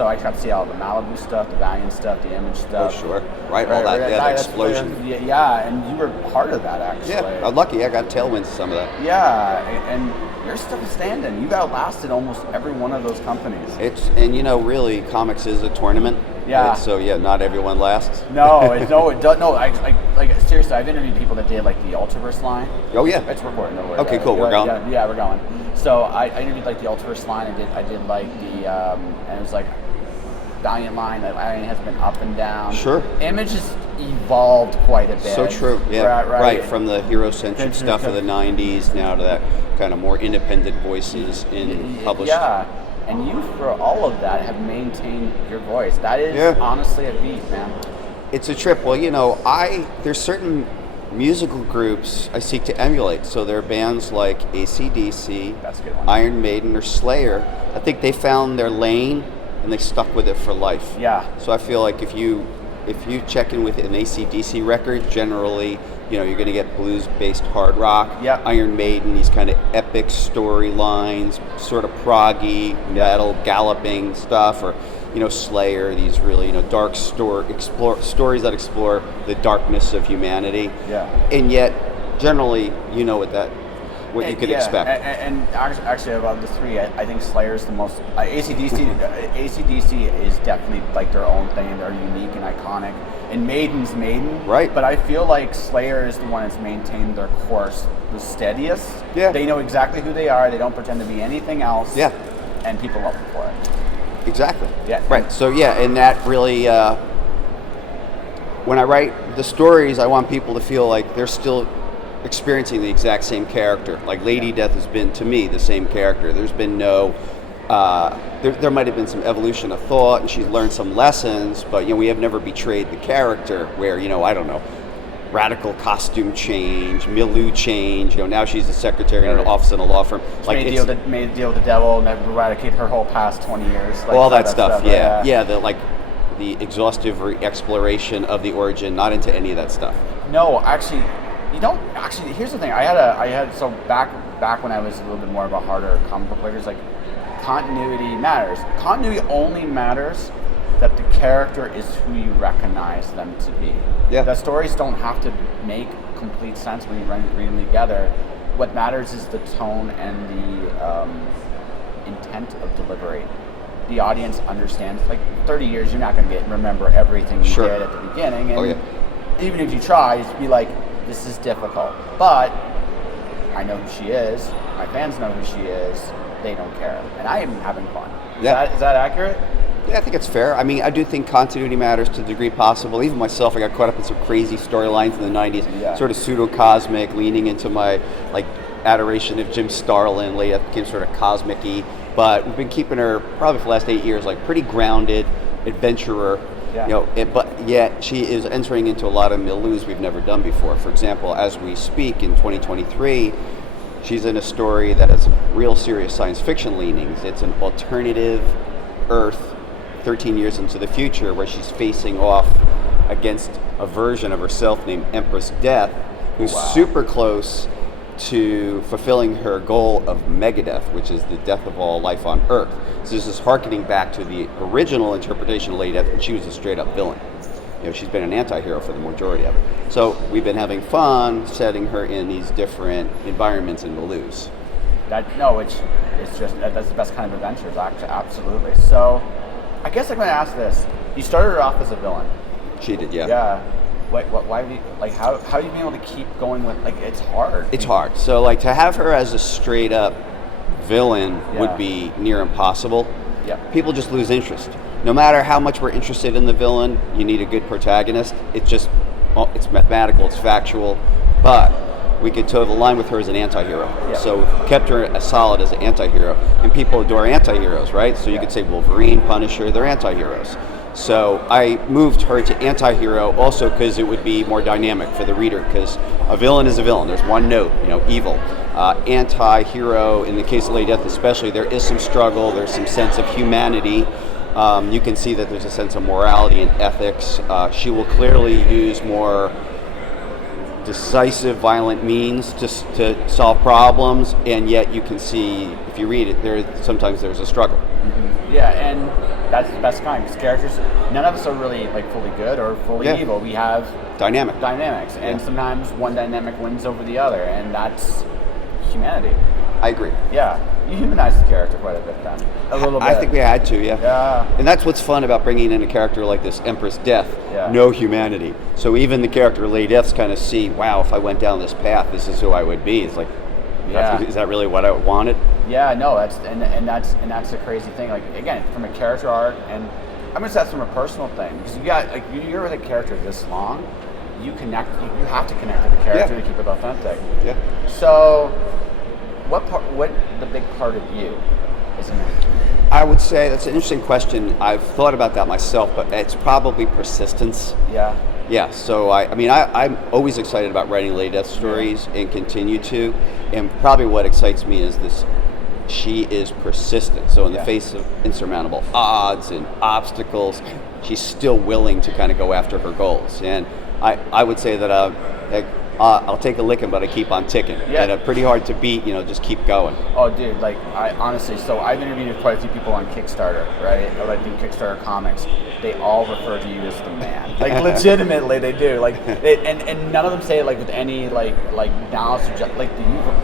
So I got to see all the Malibu stuff, the Valiant stuff, the Image stuff. Oh, sure. Right, all that, the explosion. Yeah, and you were part of that, actually. Yeah, I'm lucky. I got tailwinds to some of that. Yeah, and you're still standing. You've outlasted almost every one of those companies. And really, comics is a tournament. Yeah. Right? So yeah, not everyone lasts. No, it does. No, like seriously, I've interviewed people that did like the Ultraverse line. Oh yeah. It's recording. No worries. Okay, cool. We're going. Yeah, we're going. So I interviewed like the Ultraverse line. I did like the and it was like Valiant line. That line has been up and down. Sure. Image has evolved quite a bit. So true. Yeah. Right. From the hero-centric stuff of the '90s now to that kind of more independent voices in published. Yeah. And you, for all of that, have maintained your voice. That is honestly a feat, man. It's a trip. Well, there's certain musical groups I seek to emulate. So there are bands like AC/DC, that's a good one. Iron Maiden, or Slayer. I think they found their lane and they stuck with it for life. Yeah. So I feel like if you check in with an AC/DC record, generally, you're going to get blues-based hard rock. Yep. Iron Maiden, these kind of epic storylines, sort of proggy, metal, galloping stuff, or Slayer, these really dark stories that explore the darkness of humanity. Yeah. And yet, generally, what you could expect. And actually, about the three, I think Slayer is the most. AC/DC is definitely like their own thing. They're unique and iconic. And Maiden's Maiden. Right. But I feel like Slayer is the one that's maintained their course the steadiest. Yeah. They know exactly who they are. They don't pretend to be anything else. Yeah. And people love them for it. Exactly. Yeah. Right. So and that really, when I write the stories, I want people to feel like they're still experiencing the exact same character. Like Lady Death has been, to me, the same character. There's been no, there might have been some evolution of thought, and she's learned some lessons, but we have never betrayed the character. Where I don't know, radical costume change, milieu change. Now she's a secretary in an office in a law firm. Made a deal with the devil and eradicate her whole past 20 years. Like all that stuff. Yeah. Yeah. The exhaustive exploration of the origin. Not into any of that stuff. No, actually. You don't actually. Here's the thing. I had so back when I was a little bit more of a harder comic book player. It's like continuity matters. Continuity only matters that the character is who you recognize them to be. Yeah. The stories don't have to make complete sense when you read them together. What matters is the tone and the intent of delivery. The audience understands. Like 30 years, you're not going to remember everything you did at the beginning. And even if you try, just be like, this is difficult, but I know who she is. My fans know who she is. They don't care, and I am having fun. Is that accurate? Yeah, I think it's fair. I mean, I do think continuity matters to the degree possible. Even myself, I got caught up in some crazy storylines in the '90s, sort of pseudo-cosmic, leaning into my adoration of Jim Starlin. Later became sort of cosmic-y, but we've been keeping her probably for the last 8 years pretty grounded, adventurer. Yeah. But yet she is entering into a lot of milieus we've never done before. For example, as we speak in 2023, she's in a story that has real serious science fiction leanings. It's an alternative Earth 13 years into the future where she's facing off against a version of herself named Empress Death, who's super close to fulfilling her goal of megadeath, which is the death of all life on Earth. So this is harkening back to the original interpretation of Lady Death, when she was a straight-up villain. She's been an anti-hero for the majority of it. So we've been having fun setting her in these different environments and milieus. It's just that's the best kind of adventures, absolutely. So, I guess I'm going to ask this: you started her off as a villain. She did, yeah. Yeah. Why do you, how have you been able to keep going with, it's hard. It's hard. So to have her as a straight up villain would be near impossible. Yeah. People just lose interest. No matter how much we're interested in the villain, you need a good protagonist. It's mathematical, it's factual, but we could toe the line with her as an anti-hero. Yeah. So we've kept her as solid as an anti-hero, and people adore anti-heroes, right? So you could say Wolverine, Punisher, they're anti-heroes. So I moved her to anti-hero also because it would be more dynamic for the reader, because a villain is a villain. There's one note, evil. Anti-hero, in the case of Lady Death especially, there is some struggle, there's some sense of humanity. You can see that there's a sense of morality and ethics. She will clearly use more decisive, violent means to solve problems, and yet you can see, if you read it, sometimes there's a struggle. Mm-hmm. Yeah, and that's the best kind, because characters, none of us are really like fully good or fully evil. We have dynamics, and sometimes one dynamic wins over the other, and that's humanity. I agree. Yeah, you humanized the character quite a bit then. A little bit. I think we had to, Yeah. And that's what's fun about bringing in a character like this Empress Death. Yeah. No humanity. So even the character Lady Deaths kind of see, wow, if I went down this path, this is who I would be. It's like, is that really what I wanted? Yeah, no, that's the crazy thing. Like, again, from a character arc, and I'm gonna say that's from a personal thing, because you got, like, you're with a character this long, you have to connect with the character to keep it authentic. Yeah. So what the big part of you is in it? I would say that's an interesting question. I've thought about that myself, but it's probably persistence. Yeah. Yeah, so I'm always excited about writing Lady Death stories and continue to, and probably what excites me is this, she is persistent. So in the face of insurmountable odds and obstacles, she's still willing to kind of go after her goals. And I would say that I'll take a licking, but I keep on ticking. Yeah. And pretty hard to beat, just keep going. Oh, dude, like, I honestly, so I've interviewed quite a few people on Kickstarter, right? Or like do Kickstarter comics. They all refer to you as the man. Like, legitimately, they do. Like, and none of them say it like with any like knowledge. Like,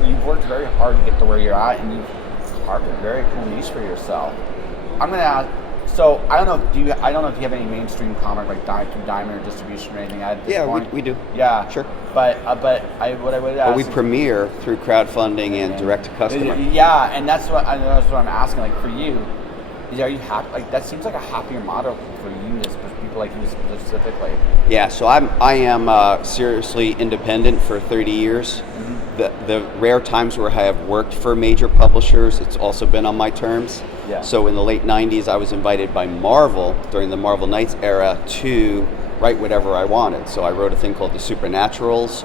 you've worked very hard to get to where you're at, and you've carved a very cool niche for yourself. I'm gonna ask. So I don't know if you have any mainstream comic like Diamond or distribution or anything at this point. We do. Yeah, sure. But I would ask. We premiere through crowdfunding and direct to customer. Yeah, and that's what I'm asking. Like, for you, are you happy? Like, that seems like a happier model for you, as people like you specifically. Yeah, so I am seriously independent for 30 years. Mm-hmm. The rare times where I have worked for major publishers, it's also been on my terms. Yeah. So in the late 90s, I was invited by Marvel during the Marvel Knights era to write whatever I wanted. So I wrote a thing called The Supernaturals.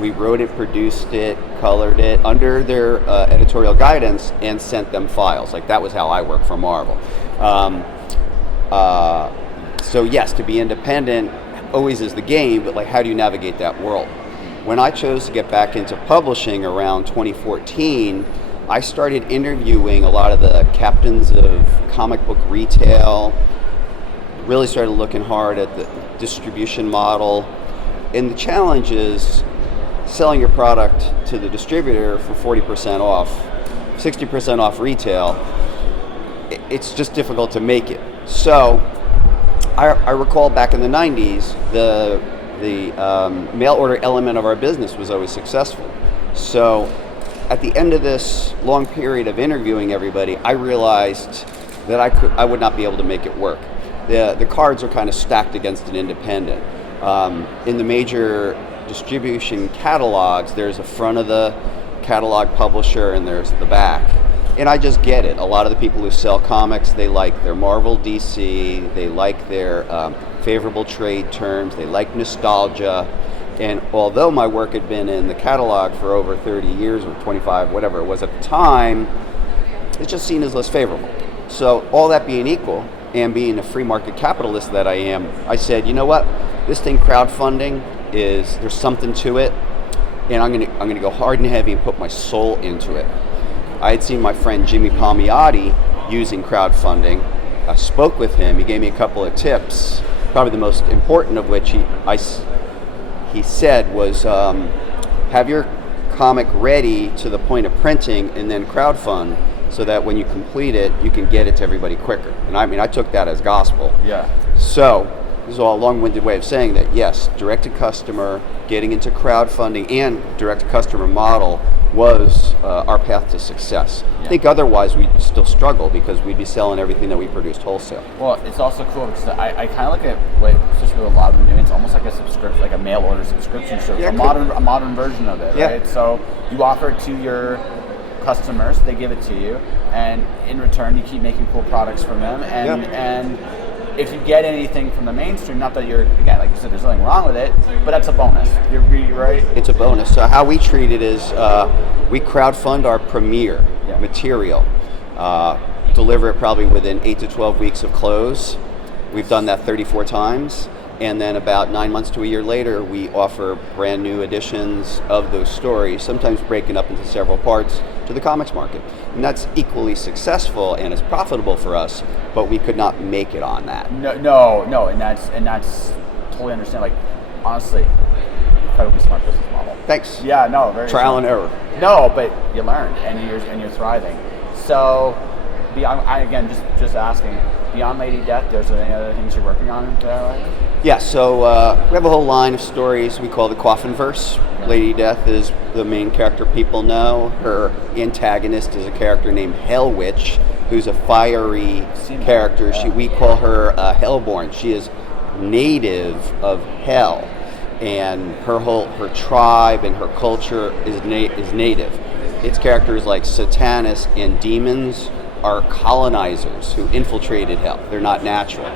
We wrote it, produced it, colored it under their editorial guidance, and sent them files. Like, that was how I worked for Marvel. So yes, to be independent always is the game, but like, how do you navigate that world? When I chose to get back into publishing around 2014, I started interviewing a lot of the captains of comic book retail, really started looking hard at the distribution model. And the challenge is selling your product to the distributor for 40% off, 60% off retail. It's just difficult to make it. So I recall back in the 90s, the mail order element of our business was always successful. So at the end of this long period of interviewing everybody, I realized that I would not be able to make it work. The cards are kind of stacked against an independent. In the major distribution catalogs, there's a front of the catalog publisher and there's the back. And I just get it. A lot of the people who sell comics, they like their Marvel, DC, they like their favorable trade terms, they like nostalgia. And although my work had been in the catalog for over 30 years or 25, whatever it was at the time, it's just seen as less favorable. So all that being equal, and being a free market capitalist that I am, I said, you know what, this thing crowdfunding there's something to it, and I'm gonna go hard and heavy and put my soul into it. I had seen my friend Jimmy Palmiotti using crowdfunding. I spoke with him. He gave me a couple of tips. Probably the most important of which he said was, have your comic ready to the point of printing and then crowdfund, so that when you complete it, you can get it to everybody quicker. And I took that as gospel. Yeah. So this is all a long-winded way of saying that, yes, direct-to-customer, getting into crowdfunding and direct-to-customer model was our path to success. Yeah. I think otherwise we'd still struggle because we'd be selling everything that we produced wholesale. Well, it's also cool because I kind of look at what, especially with a lot of them doing, it's almost like a subscription, like a mail order subscription service, a modern version of it, right? So you offer it to your customers, they give it to you, and in return you keep making cool products from them, and if you get anything from the mainstream, not that you're, again, like you said, there's nothing wrong with it, but that's a bonus. You're right? It's a bonus. So how we treat it is we crowdfund our premiere material, deliver it probably within 8 to 12 weeks of close. We've done that 34 times. And then about 9 months to a year later, we offer brand new editions of those stories, sometimes breaking up into several parts, to the comics market. And that's equally successful and is profitable for us, but we could not make it on that. No, and that's totally understand. Like, honestly, incredibly smart business model. Thanks. Yeah, no, very trial smart. and error. No, but you learned, and you're thriving. So, again, just asking. Beyond Lady Death, there's any other things you're working on there right now? Yeah, so we have a whole line of stories we call the Coffin Verse. Lady Death is the main character people know. Her antagonist is a character named Hell Witch, who's a fiery character. We call her Hellborn. She is native of Hell, and her tribe and her culture is native. Its characters like Satanists and demons are colonizers who infiltrated Hell. They're not natural.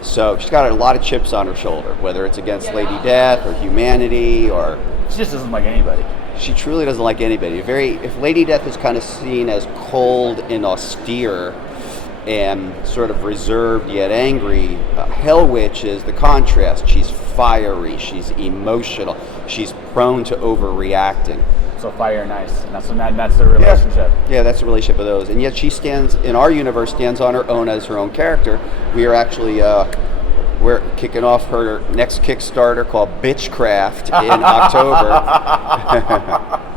So she's got a lot of chips on her shoulder, whether it's against Lady Death or humanity, or She just doesn't like anybody. she truly doesn't like anybody. If Lady Death is kind of seen as cold and austere and sort of reserved yet angry, Hell Witch is the contrast. She's fiery, she's emotional, she's prone to overreacting. So fire and ice, and that's the relationship. Yeah, that's the relationship of those. And yet she stands, in our universe, stands on her own as her own character. We are actually, we're kicking off her next Kickstarter called Bitchcraft in October.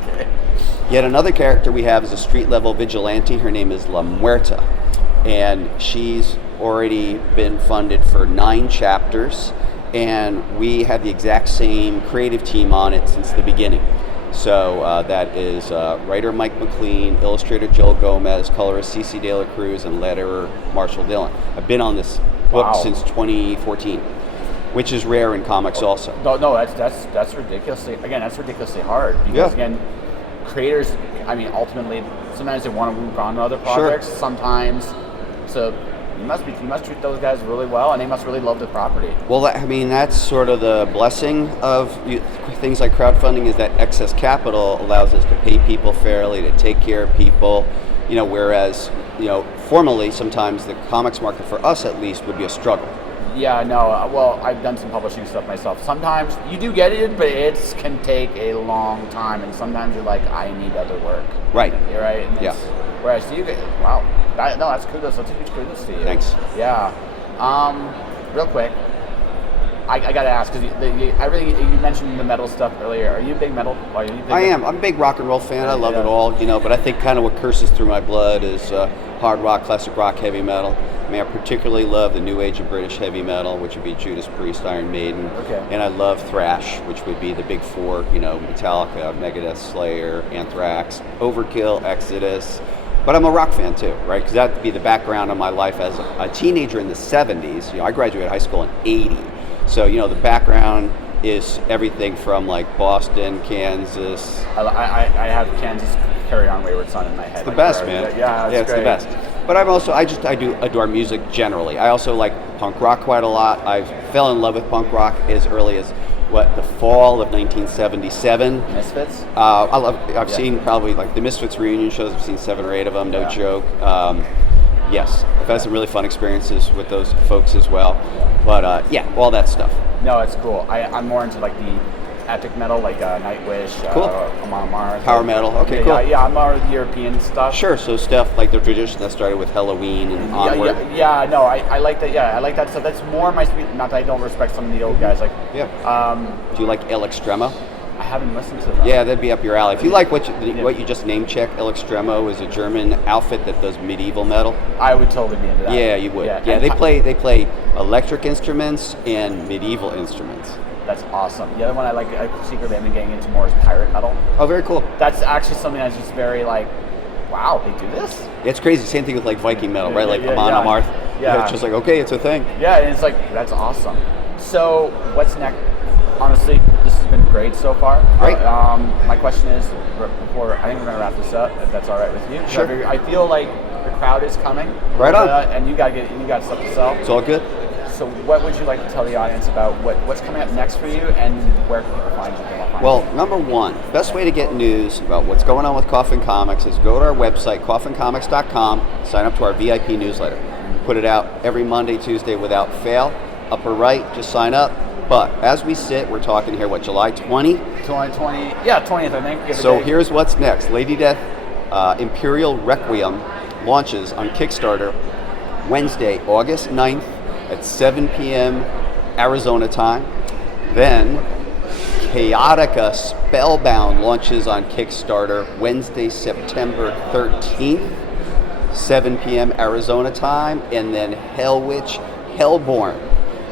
Okay. Yet another character we have is a street level vigilante. Her name is La Muerta. And she's already been funded for 9 chapters. And we have the exact same creative team on it since the beginning. So that is writer Mike McLean, illustrator Joel Gomez, colorist Cece De La Cruz, and letterer Marshall Dillon. I've been on this book since 2014, which is rare in comics also. No, that's ridiculously hard, because again, creators, I mean, ultimately, sometimes they want to move on to other projects. Sure. Sometimes, so you must treat those guys really well, and they must really love the property. Well, that's sort of the blessing of things like crowdfunding, is that excess capital allows us to pay people fairly, to take care of people, whereas, formally, sometimes the comics market, for us at least, would be a struggle. Yeah, no, well, I've done some publishing stuff myself. Sometimes you do get it, but it can take a long time, and sometimes you're like, I need other work. Right. You're right. And Yeah. Whereas you get, wow, that's kudos. That's a huge kudos to you. Thanks. Yeah. Real quick, I gotta ask, because you mentioned the metal stuff earlier. Are you a big metal? I am. I'm a big rock and roll fan. I love it all, but I think kind of what curses through my blood is hard rock, classic rock, heavy metal. I particularly love the new age of British heavy metal, which would be Judas Priest, Iron Maiden. Okay. And I love thrash, which would be the big four, Metallica, Megadeth, Slayer, Anthrax, Overkill, Exodus. But I'm a rock fan too, right? Because that would be the background of my life as a teenager in the 70s. I graduated high school in 80. So, the background is everything from like Boston, Kansas. I have Kansas Carry On Wayward Son in my head. It's the best, man. Yeah, it's the best. But I do adore music generally. I also like punk rock quite a lot. I fell in love with punk rock as early as the fall of 1977. Misfits? I've seen probably like the Misfits reunion shows. I've seen 7 or 8 of them, no joke. Yes, I've had some really fun experiences with those folks as well. But all that stuff. No, it's cool. I'm more into like the epic metal, like Nightwish, cool. Amon Amarth. Power metal, okay, cool. Yeah, I'm more European stuff. Sure, so stuff like the tradition that started with Halloween and onward. I like that. Yeah, I like that stuff. That's more my speed. Not that I don't respect some of the old guys. Like, do you like El Extremo? I haven't listened to them. Yeah, that'd be up your alley. If you like what you just name check, El Extremo is a German outfit that does medieval metal. I would totally be into that. Yeah, you would. Yeah, they play electric instruments and medieval instruments. That's awesome. The other one I like secretly I've been getting into more is pirate metal. Oh, very cool. That's actually something that's just very like, wow, they do this? It's crazy. Same thing with like Viking metal, right? Like Amon Amarth. Yeah. It's just like, okay, it's a thing. Yeah, and it's like, that's awesome. So what's next? Honestly, this has been great so far. Great. My question is, before I think we're gonna wrap this up, if that's all right with you. Sure. I feel like the crowd is coming. Right on. And you got stuff to sell. It's all good. So what would you like to tell the audience about what's coming up next for you, and where can people find you? Well, number one, best way to get news about what's going on with Coffin Comics is go to our website, coffincomics.com, sign up to our VIP newsletter. Put it out every Monday, Tuesday without fail. Upper right, just sign up. But as we sit, we're talking here, what, July 20? 2020, yeah, 20th, I think. Give or So take. here's what's next. Lady Death Imperial Requiem launches on Kickstarter Wednesday, August 9th at 7 p.m. Arizona time. Then Chaotica Spellbound launches on Kickstarter Wednesday, September 13th, 7 p.m. Arizona time. And then Hellwitch Hellborn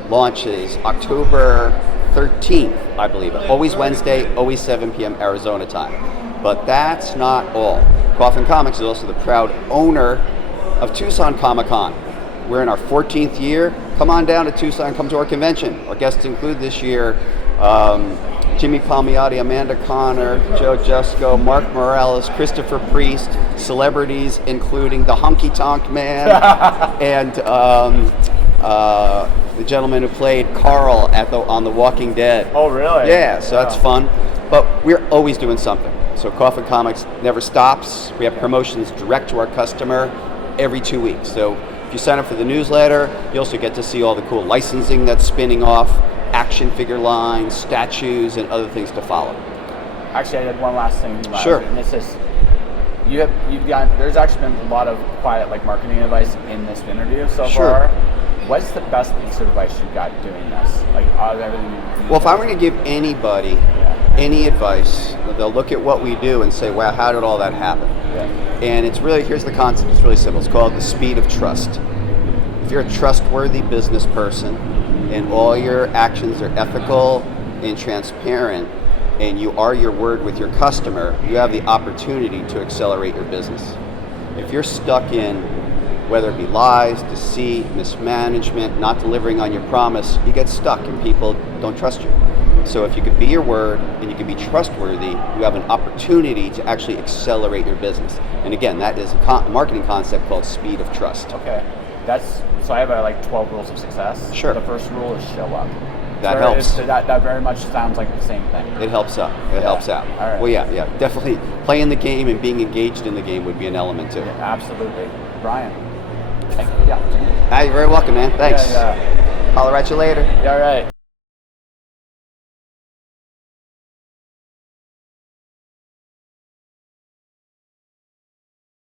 launches October 13th, I believe. Always Wednesday, always 7 p.m. Arizona time. But that's not all. Coffin Comics is also the proud owner of Tucson Comic Con. We're in our 14th year. Come on down to Tucson, come to our convention. Our guests include this year Jimmy Palmiotti, Amanda Connor, Joe Jusko, Mark Morales, Christopher Priest, celebrities including the Honky Tonk Man and the gentleman who played Carl on The Walking Dead. Oh, really? Yeah, so that's fun. But we're always doing something. So Coffin Comics never stops. We have promotions direct to our customer every 2 weeks. So if you sign up for the newsletter, you also get to see all the cool licensing that's spinning off, action figure lines, statues, and other things to follow. Actually, I had one last thing. Sure. And this is, there's actually been a lot of quiet marketing advice in this interview so far. What's the best piece of advice you got doing this? Out of everything well, if I were to give anybody any advice, they'll look at what we do and say, wow, how did all that happen? Yeah. And it's really, here's the concept, it's really simple. It's called the speed of trust. If you're a trustworthy business person and all your actions are ethical and transparent and you are your word with your customer, you have the opportunity to accelerate your business. If you're stuck in, whether it be lies, deceit, mismanagement, not delivering on your promise, you get stuck and people don't trust you. So if you could be your word and you can be trustworthy, you have an opportunity to actually accelerate your business. And again, that is a marketing concept called speed of trust. Okay. So I have 12 rules of success. Sure. The first rule is show up. That helps. That very much sounds like the same thing. It helps out. It helps out. All right. Well, yeah. Definitely playing the game and being engaged in the game would be an element too. Yeah, absolutely. Brian, thank you for the opportunity. You're very welcome, man. Thanks. Yeah. Holler at you later. Yeah, all right.